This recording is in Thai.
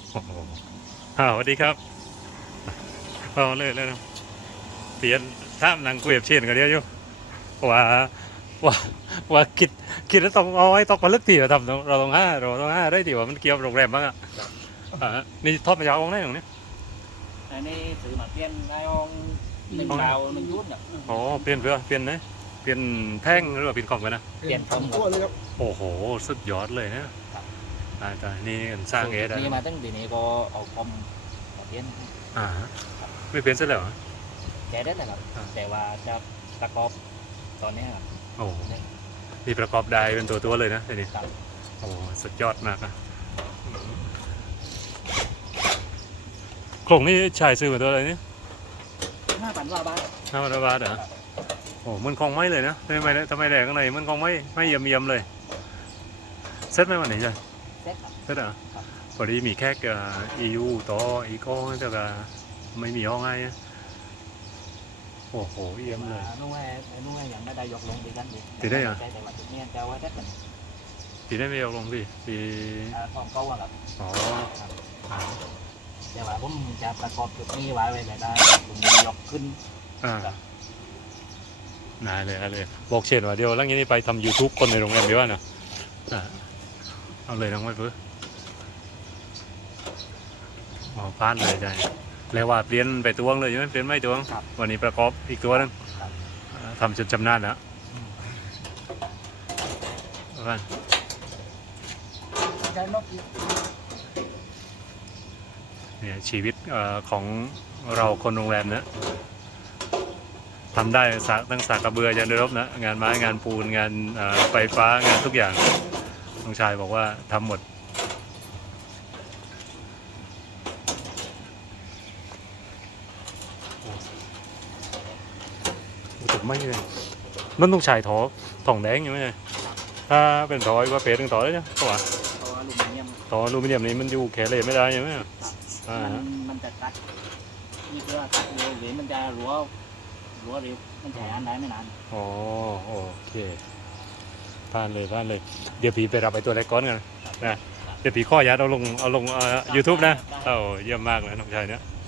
โอ้โหสวัสดีครับเอาเลยนะเปลี่ยนท่ามนังคุยกับเชียนกันเดียวอยู่ว่าว่าว่าคิดแล้วต้องเอาไว้ต้องมาลึกทีเราทำเราต้องห้าได้ทีว่ามันเกี่ยวกับโรงแรมบ้างอ่ะนี่ทอดมายาวองได้หรือเนี่ยอันนี้ซื้อมาเปลี่ยนไอ้อง1 ดาว 1 ยุทธเนี่ยอ๋อเปลี่ยนเพื่อเปลี่ยนนะเปลี่ยนแท่งหรือว่าเปลี่ยนกล่องกันนะเปลี่ยนคอมขั้วเลยครับโอ้โหสุดยอดเลยนะตายนี่สร้างเอสนี่มาตั้งแต่นี้ก็เอาคอมมาเปลี่ยนอ่าไม่เปลี่ยนซะแล้วเหรอแกได้เลยครับแต่ว่าจะประกอบตอนนี้ครับโอ้นี่ประกอบได้เป็นตัวเลยนะทีนี้ครับโอ้สุดยอดมากนะโครงนี่ชายซื้อมาตัวอะไรนี่ 5,000 กว่าบาท 5,000 บาทเหรอโอ้มันคงไม่เลยนะทำไมแดกข้างในมันคงไม่เยี่ยมเลยเซ็ตไหมวันไหนใช่เซ็ตครับเซ็ตเหรอครับพอดีมีแค่EU ต่ออีโก้แต่ก็ไม่มีห้องไงโอ้โหเยี่ยมเลยนู่นยังไม่ได้ยกลงดีกันดีติดได้เหรอแต่ว่าจุดนี้จะไว้ได้เป็นปีได้ไม่เอาลงสิปีทองเก้าครับอ๋อแต่ว่าผมจะประกอบจุดนี้ไว้ได้ตรงนี้ยกขึ้นอ่าได้เลยบอกเชนว่าเดี๋ยวหลังจากนี้ไปทำ YouTube คนในโรงแรมดีกว่านะเอาเลยน้องไว้เพื่ออ๋อพลาดเลยใช่แล้วว่าเปลี่ยนไปตวงเลยใช่ไหมเปลี่ยนไม่ตวงวันนี้ประกอบอีกตัวนึงทำจนจำนาญแล้วว่าจะนกอีกเนี่ยชีวิตของเราคนโรงแรมนะทำได้ตั้งสากกระเบือยันเรือรบนะงานไม้งานปูนงานไฟฟ้างานทุกอย่างน้องชายบอกว่าทำหมดถูกไหมเลยมันต้องใช้ถ่องแดงอยู่ไหมถ้าเป็นถอยว่าเป๋ถึงถอยเลยนะเพราะว่าตัวอลูมิเนียมต่ออลูมิเนียมนี้มันอยู่แข็งเลยไม่ได้ใช่ไหมมันจะตัดนี่คือว่าตัดเร็วหรือมันจะรัวเร็วมันจะอันได้ไม่นานอ๋อโอเคผ่านเลยเดี๋ยวพี่ไปรับไอ้ตัวเล็กก้อนกันนะเดี๋ยวพี่ข้อยัดเอาลงYouTube นะเยี่ยมมากเลยน้องชายเนี่ย